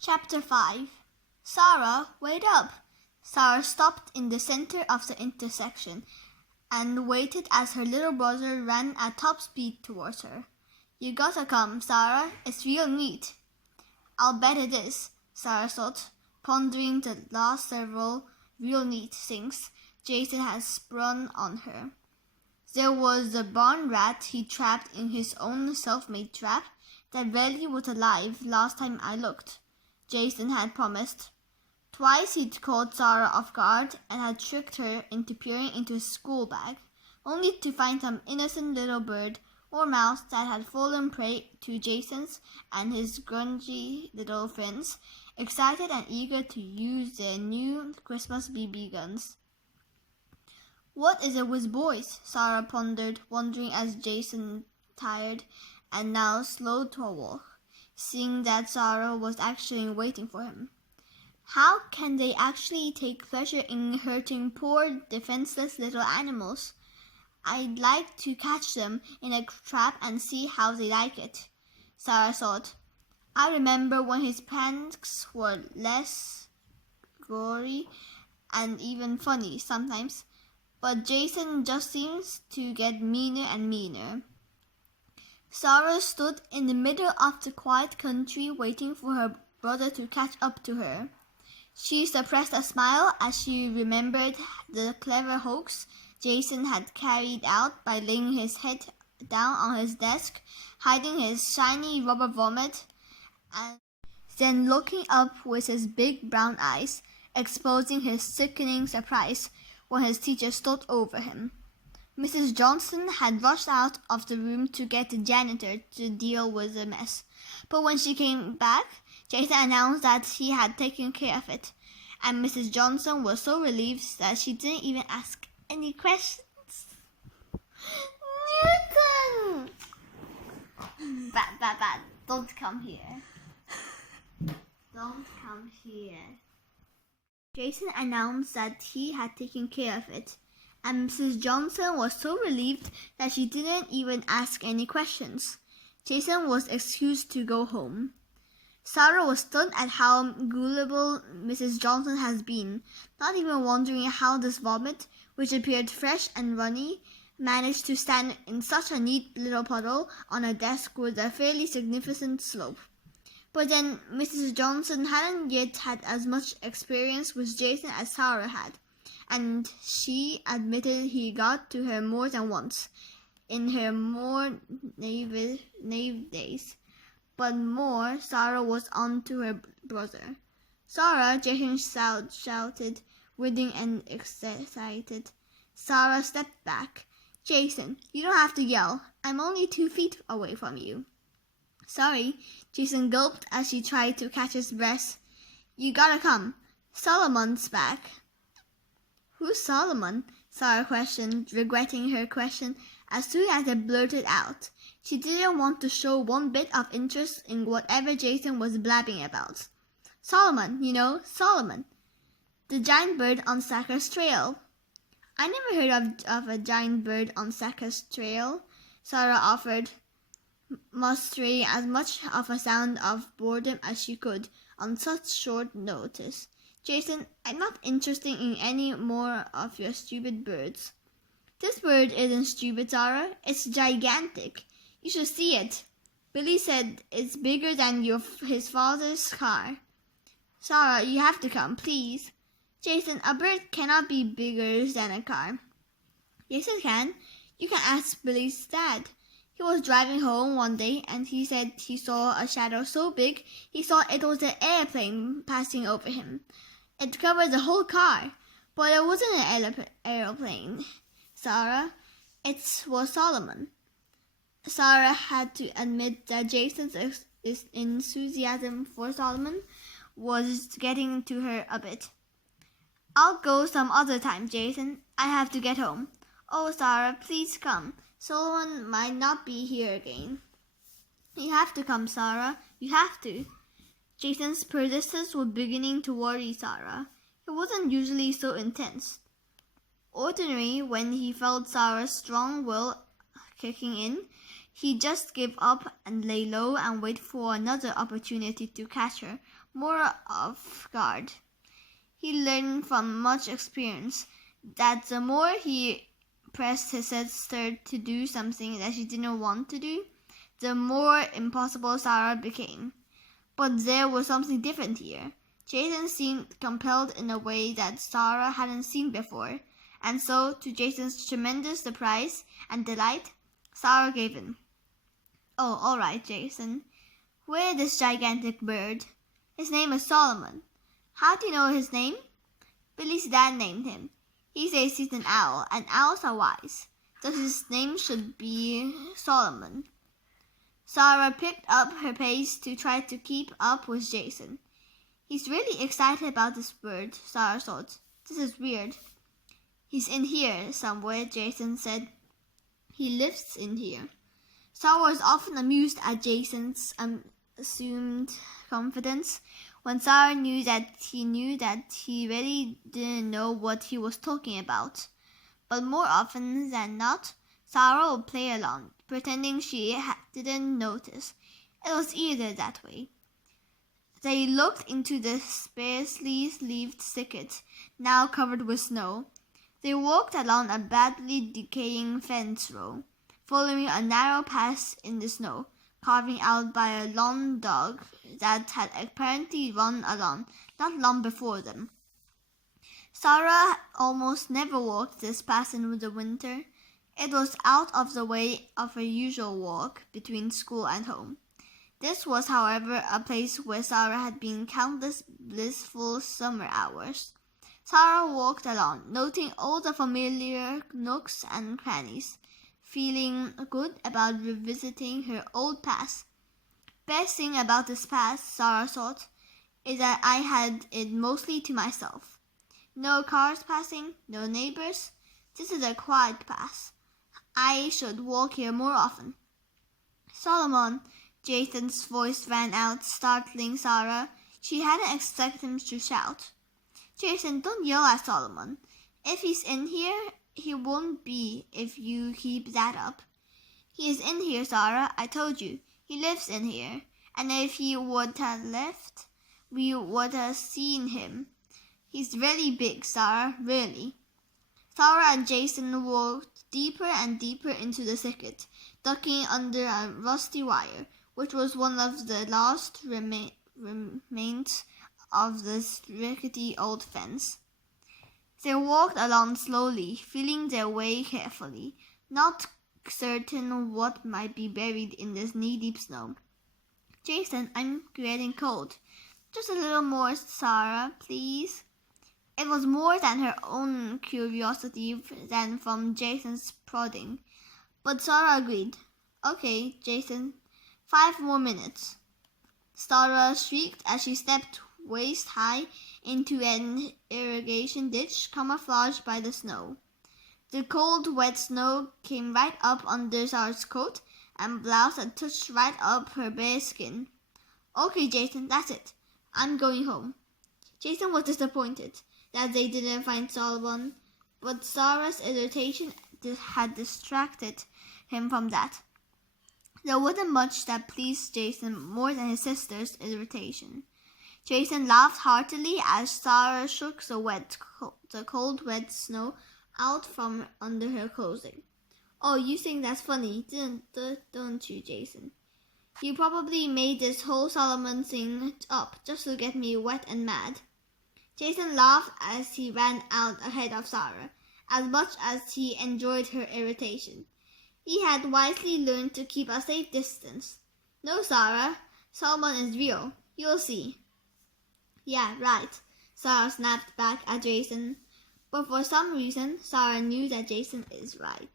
Chapter 5. Sara, wait up! Sara stopped in the center of the intersection and waited as her little brother ran at top speed towards her. You gotta come, Sara. It's real neat. I'll bet it is, Sara thought, pondering the last several real neat things Jason had sprung on her. There was the barn rat he trapped in his own self-made trap that barely was alive last time I looked, Jason had promised. Twice he'd caught Sara off guard and had tricked her into peering into his school bag, only to find some innocent little bird or mouse that had fallen prey to Jason's and his grungy little friends, excited and eager to use their new Christmas BB guns. What is it with boys? Sara pondered, wondering as Jason tired and now slowed to a walk, seeing that Sara was actually waiting for him. How can they actually take pleasure in hurting poor, defenseless little animals? I'd like to catch them in a trap and see how they like it, Sara thought. I remember when his pranks were less gory and even funny sometimes, but Jason just seems to get meaner and meaner. Sara stood in the middle of the quiet country waiting for her brother to catch up to her. She suppressed a smile as she remembered the clever hoax Jason had carried out by laying his head down on his desk, hiding his shiny rubber vomit, and then looking up with his big brown eyes, exposing his sickening surprise when his teacher stood over him. Mrs. Johnson had rushed out of the room to get the janitor to deal with the mess, but when she came back, Jason announced that he had taken care of it, and Mrs. Johnson was so relieved that she didn't even ask any questions. Newton! Bad. Don't come here. Don't come here. Jason announced that he had taken care of it, and Mrs. Johnson was so relieved that she didn't even ask any questions. Jason was excused to go home. Sara was stunned at how gullible Mrs. Johnson has been, not even wondering how this vomit, which appeared fresh and runny, managed to stand in such a neat little puddle on a desk with a fairly significant slope. But then Mrs. Johnson hadn't yet had as much experience with Jason as Sara had, and she admitted he got to her more than once in her more naive days. But more, Sara was on to her brother. Sara, Jason shouted, winning and excited. Sara stepped back. Jason, you don't have to yell. I'm only 2 feet away from you. Sorry, Jason gulped as he tried to catch his breath. You gotta come. Solomon's back. Who's Solomon? Sara questioned, regretting her question as soon as it blurted out. She didn't want to show one bit of interest in whatever Jason was blabbing about. Solomon, you know, Solomon. The giant bird on Saka's trail. I never heard of a giant bird on Saka's trail, Sara offered, mustering as much of a sound of boredom as she could on such short notice. Jason, I'm not interested in any more of your stupid birds. This bird isn't stupid, Sara. It's gigantic. You should see it. Billy said it's bigger than his father's car. Sara, you have to come, please. Jason, a bird cannot be bigger than a car. Yes, it can. You can ask Billy's dad. He was driving home one day and he said he saw a shadow so big he thought it was an airplane passing over him. It covered the whole car, but it wasn't an aeroplane, Sara. It was Solomon. Sara had to admit that Jason's enthusiasm for Solomon was getting to her a bit. I'll go some other time, Jason. I have to get home. Oh, Sara, please come. Solomon might not be here again. You have to come, Sara. You have to. Jason's persistence was beginning to worry Sara. He wasn't usually so intense. Ordinarily, when he felt Sara's strong will kicking in, He just gave up and lay low and waited for another opportunity to catch her, more off guard. He learned from much experience that the more he pressed his sister to do something that she didn't want to do, the more impossible Sara became. But there was something different here. Jason seemed compelled in a way that Sara hadn't seen before, and so, to Jason's tremendous surprise and delight, Sara gave in. "Oh, all right, Jason. Where's this gigantic bird? His name is Solomon. How do you know his name?" "Billy's dad named him. He says he's an owl, and owls are wise. So his name should be Solomon." Sara picked up her pace to try to keep up with Jason. "He's really excited about this bird," Sara thought. "This is weird." "He's in here somewhere," Jason said. "He lives in here." Sara was often amused at Jason's assumed confidence. When Sara knew that he really didn't know what he was talking about. But more often than not, Sara would play along, pretending she didn't notice. It was easier that way. They looked into the sparsely leaved thicket, now covered with snow. They walked along a badly decaying fence row, following a narrow path in the snow, carved out by a lone dog that had apparently run along not long before them. Sara almost never walked this path in the winter. It was out of the way of her usual walk between school and home. This was, however, a place where Sara had been countless blissful summer hours. Sara walked along, noting all the familiar nooks and crannies, feeling good about revisiting her old past. "Best thing about this past," Sara thought, "is that I had it mostly to myself. No cars passing, no neighbors. This is a quiet path. I should walk here more often." "Solomon!" Jason's voice rang out, startling Sara. She hadn't expected him to shout. "Jason, don't yell at Solomon. If he's in here, he won't be if you keep that up." "He is in here, Sara. I told you. He lives in here. And if he would have left, we would have seen him. He's really big, Sara, really." Sara and Jason walked deeper and deeper into the thicket, ducking under a rusty wire, which was one of the last remains of this rickety old fence. They walked along slowly, feeling their way carefully, not certain what might be buried in this knee-deep snow. "Jason, I'm getting cold. Just a little more, Sara, please." It was more than her own curiosity than from Jason's prodding, but Sara agreed. "Okay, Jason, 5 more minutes." Sara shrieked as she stepped waist-high into an irrigation ditch camouflaged by the snow. The cold, wet snow came right up under Sara's coat and blouse and touched right up her bare skin. "Okay, Jason, that's it. I'm going home." Jason was disappointed that they didn't find Solomon, but Sara's irritation had distracted him from that. There wasn't much that pleased Jason more than his sister's irritation. Jason laughed heartily as Sara shook the cold, wet snow out from under her clothing. "Oh, you think that's funny, don't you, Jason? You probably made this whole Solomon thing up just to get me wet and mad." Jason laughed as he ran out ahead of Sara, as much as he enjoyed her irritation. He had wisely learned to keep a safe distance. "No, Sara, Solomon is real. You'll see." "Yeah, right," Sara snapped back at Jason. But for some reason, Sara knew that Jason was right.